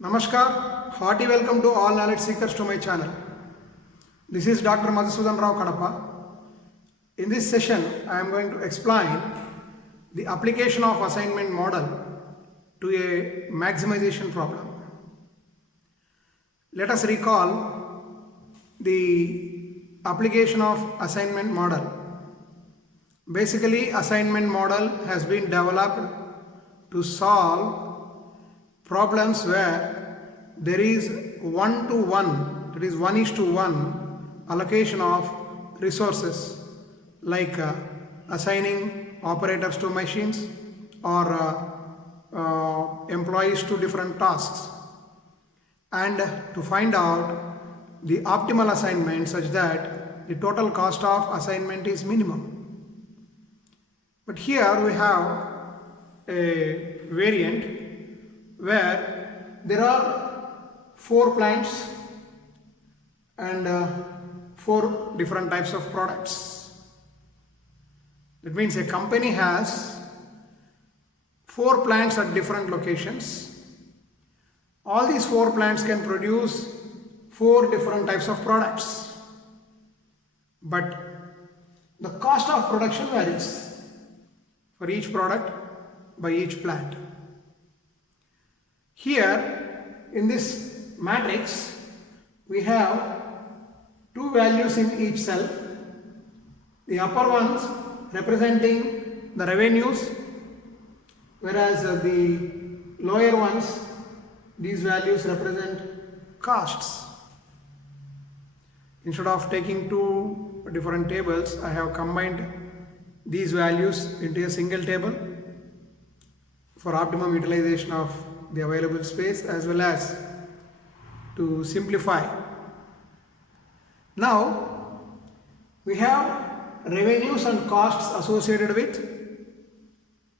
Namaskar, hearty welcome to all knowledge seekers to my channel. This is Dr. Madhusudan Rao Kadapa. In this session, I am going to explain the application of assignment model to a maximization problem. Let us recall the application of assignment model. Basically, assignment model has been developed to solve problems where there is 1-to-1, that is 1:1 allocation of resources, like assigning operators to machines or employees to different tasks, and to find out the optimal assignment such that the total cost of assignment is minimum. But here we have a variant where there are 4 plants and 4 different types of products. That means a company has 4 plants at different locations. All these 4 plants can produce 4 different types of products, but the cost of production varies for each product by each plant. Here in this matrix we have 2 values in each cell. The upper ones representing the revenues, whereas the lower ones, these values represent costs. Instead of taking 2 different tables, I have combined these values into a single table for optimum utilization of the available space as well as to simplify. Now we have revenues and costs associated with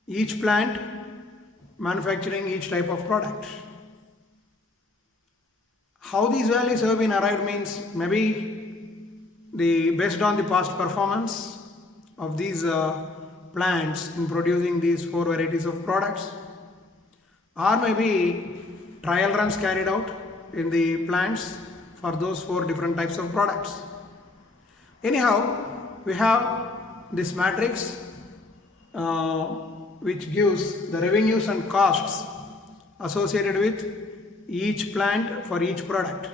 each plant manufacturing each type of product. How these values have been arrived means maybe based on the past performance of these plants in producing these 4 varieties of products, or maybe trial runs carried out in the plants for those 4 different types of products. Anyhow, we have this matrix which gives the revenues and costs associated with each plant for each product.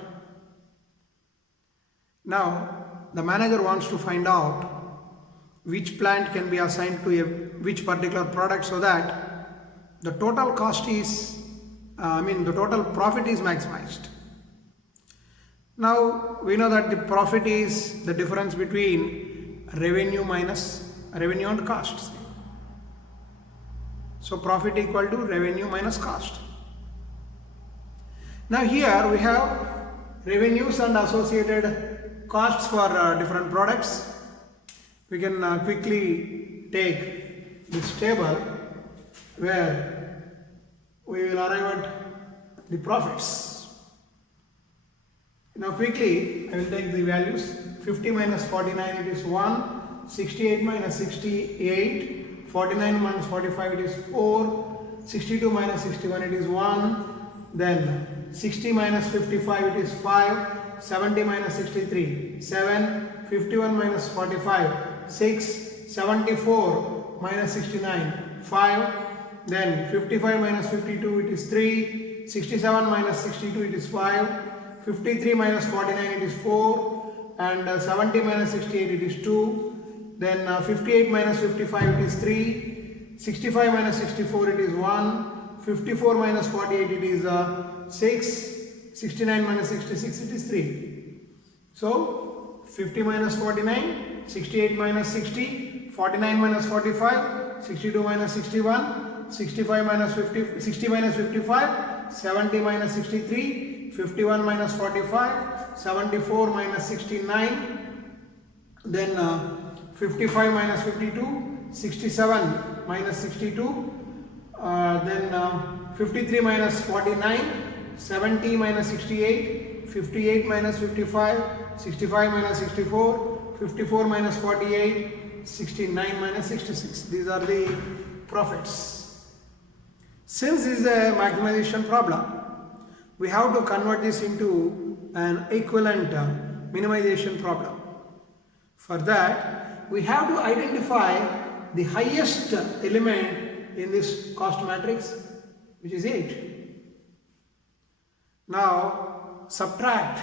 Now, the manager wants to find out which plant can be assigned to which particular product so that the total cost is, the total profit is maximized. Now we know that the profit is the difference between revenue and costs. So profit equal to revenue minus cost. Now here we have revenues and associated costs for different products. We can quickly take this table where we will arrive at the profits. Now quickly I will take the values. 50 minus 49, it is 1. 68 minus 68, 49 minus 45, it is 4. 62 minus 61, it is 1. Then 60 minus 55, it is 5. 70 minus 63, 7. 51 minus 45, 6. 74 minus 69, 5. Then 55 minus 52, it is 3. 67 minus 62, it is 5. 53 minus 49, it is 4. And 70 minus 68, it is 2. Then 58 minus 55, it is 3. 65 minus 64, it is 1. 54 minus 48, it is 6. 69 minus 66, it is 3. So 50 minus 49, 68 minus 60, 49 minus 45, 62 minus 61, 65 minus 50, 60 minus 55, 70 minus 63, 51 minus 45, 74 minus 69, then 55 minus 52, 67 minus 62, then 53 minus 49, 70 minus 68, 58 minus 55, 65 minus 64, 54 minus 48, 69 minus 66. These are the profits. Since this is a maximization problem, we have to convert this into an equivalent minimization problem. For that, we have to identify the highest element in this cost matrix, which is 8. Now, subtract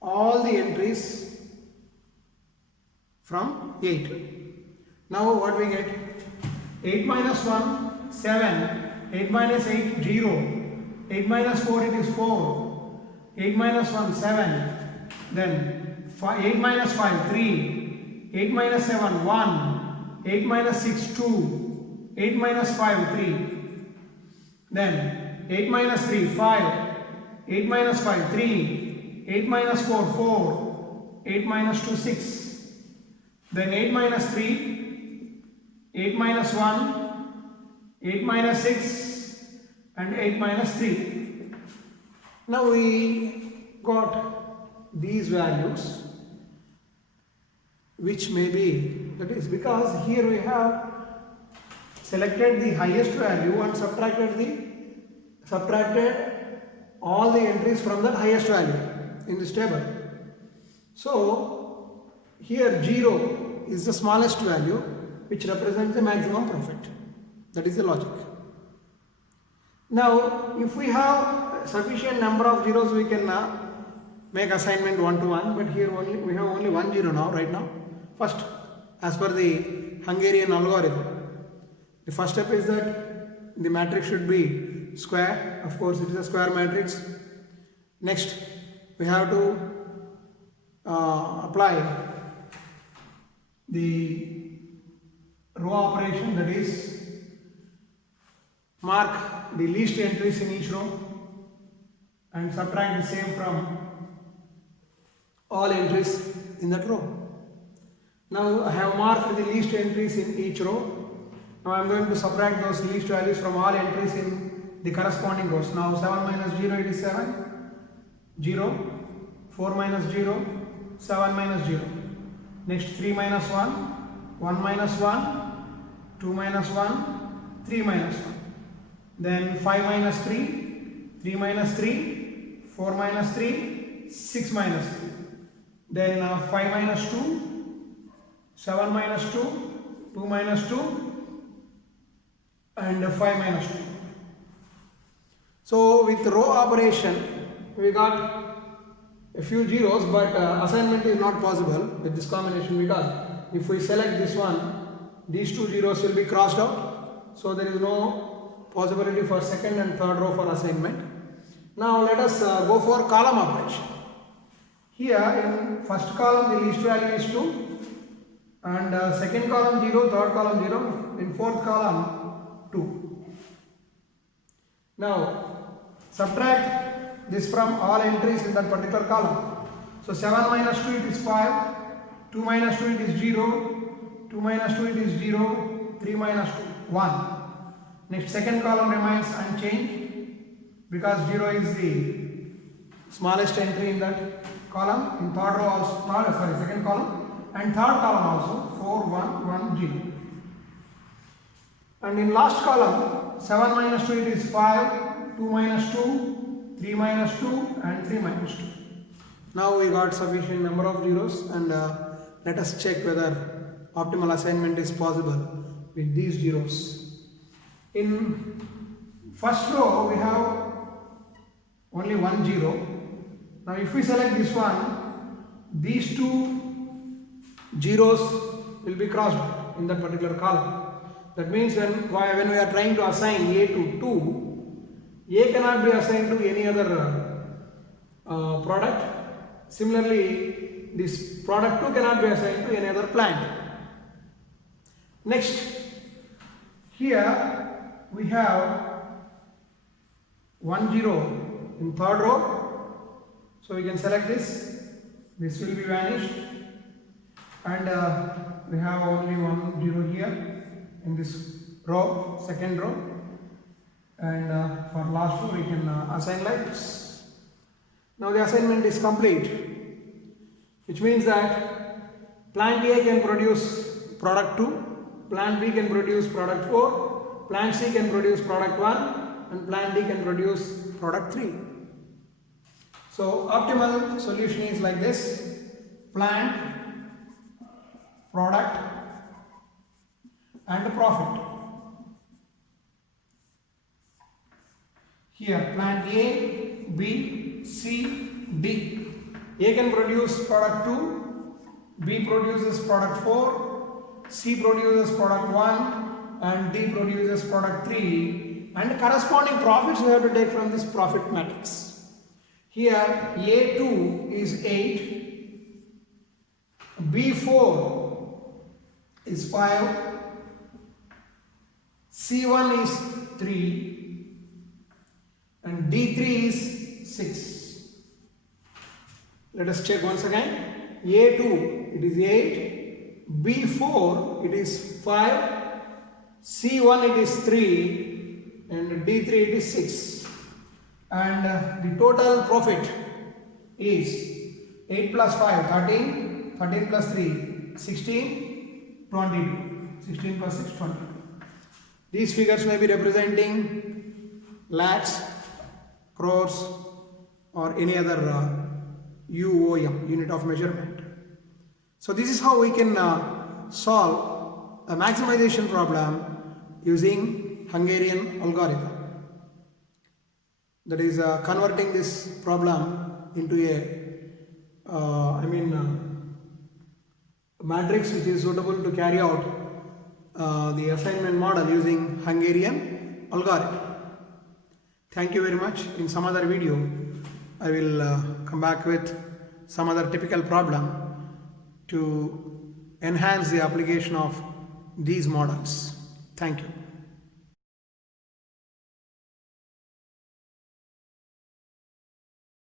all the entries from 8. Now, what we get? 8 minus 1, 7. 8 minus 8, 0. 8 minus 4, it is 4. 8 minus 1, 7. Then 8 minus 5, 3. 8 minus 7, 1. 8 minus 6, 2. 8 minus 5, 3. Then 8 minus 3, 5. 8 minus 5, 3. 8 minus 4, 4. 8 minus 2, 6. Then 8 minus 3. 8 minus 1. 8 minus 6 and 8 minus 3. Now we got these values, which may be, that is because here we have selected the highest value and subtracted all the entries from that highest value in this table. So here 0 is the smallest value, which represents the maximum profit. That is the logic. Now, if we have sufficient number of zeros, we can make assignment 1 to 1. But here we have only 1 zero now, right now. First, as per the Hungarian algorithm, the first step is that the matrix should be square. Of course, it is a square matrix. Next, we have to apply the row operation, that is mark the least entries in each row and subtract the same from all entries in that row. Now I have marked the least entries in each row. Now I am going to subtract those least values from all entries in the corresponding rows. Now 7 minus 0, it is 7. 0. 4 minus 0. 7 minus 0. Next 3 minus 1. 1 minus 1. 2 minus 1. 3 minus 1. Then 5 minus 3, 3 minus 3, 4 minus 3, 6 minus 3. Then 5 minus 2, 7 minus 2, 2 minus 2, and 5 minus 2. So with row operation, we got a few zeros, but assignment is not possible with this combination, because if we select this one, these two zeros will be crossed out. So there is no possibility for second and third row for assignment. Now let us go for column operation. Here in first column the least value is 2, and second column 0, third column 0, in fourth column 2. Now subtract this from all entries in that particular column. So 7 minus 2, it is 5, 2 minus 2, it is 0, 2 minus 2, it is 0, 3 minus 2, 1. Next second column remains unchanged because 0 is the smallest entry in that column. In third row also, second column, and third column also 4, 1, 1, 0. And in last column 7 minus 2, it is 5, 2 minus 2, 3 minus 2, and 3 minus 2. Now we got sufficient number of zeros, and let us check whether optimal assignment is possible with these zeros. In first row we have only 1 0. Now if we select this one, these two zeros will be crossed in that particular column. That means when we are trying to assign A to 2, A cannot be assigned to any other product. Similarly, this product 2 cannot be assigned to any other plant. Next, here we have 1 0 in third row, so we can select this will be vanished, and we have only 1 0 here in this row, second row, and for last row we can assign like this. Now the assignment is complete, which means that plant A can produce product 2, plant B can produce product 4, plant C can produce product 1, and plant D can produce product 3. So optimal solution is like this: plant, product and profit. Here plant A, B, C, D. A can produce product 2, B produces product 4, C produces product 1 and D produces product 3, and corresponding profits we have to take from this profit matrix. Here A2 is 8, B4 is 5, C1 is 3 and D3 is 6. Let us check once again. A2 it is 8, B4 it is 5, C1 it is 3 and D3 it is 6. And the total profit is 8 plus 5, 13, 13 plus 3, 16, 22. 16 plus 6, 22. These figures may be representing lakhs, crores or any other UOM, unit of measurement. So this is how we can solve a maximization problem using Hungarian algorithm. That is converting this problem into a matrix which is suitable to carry out the assignment model using Hungarian algorithm. Thank you very much. In some other video I will come back with some other typical problem to enhance the application of these models. Thank you.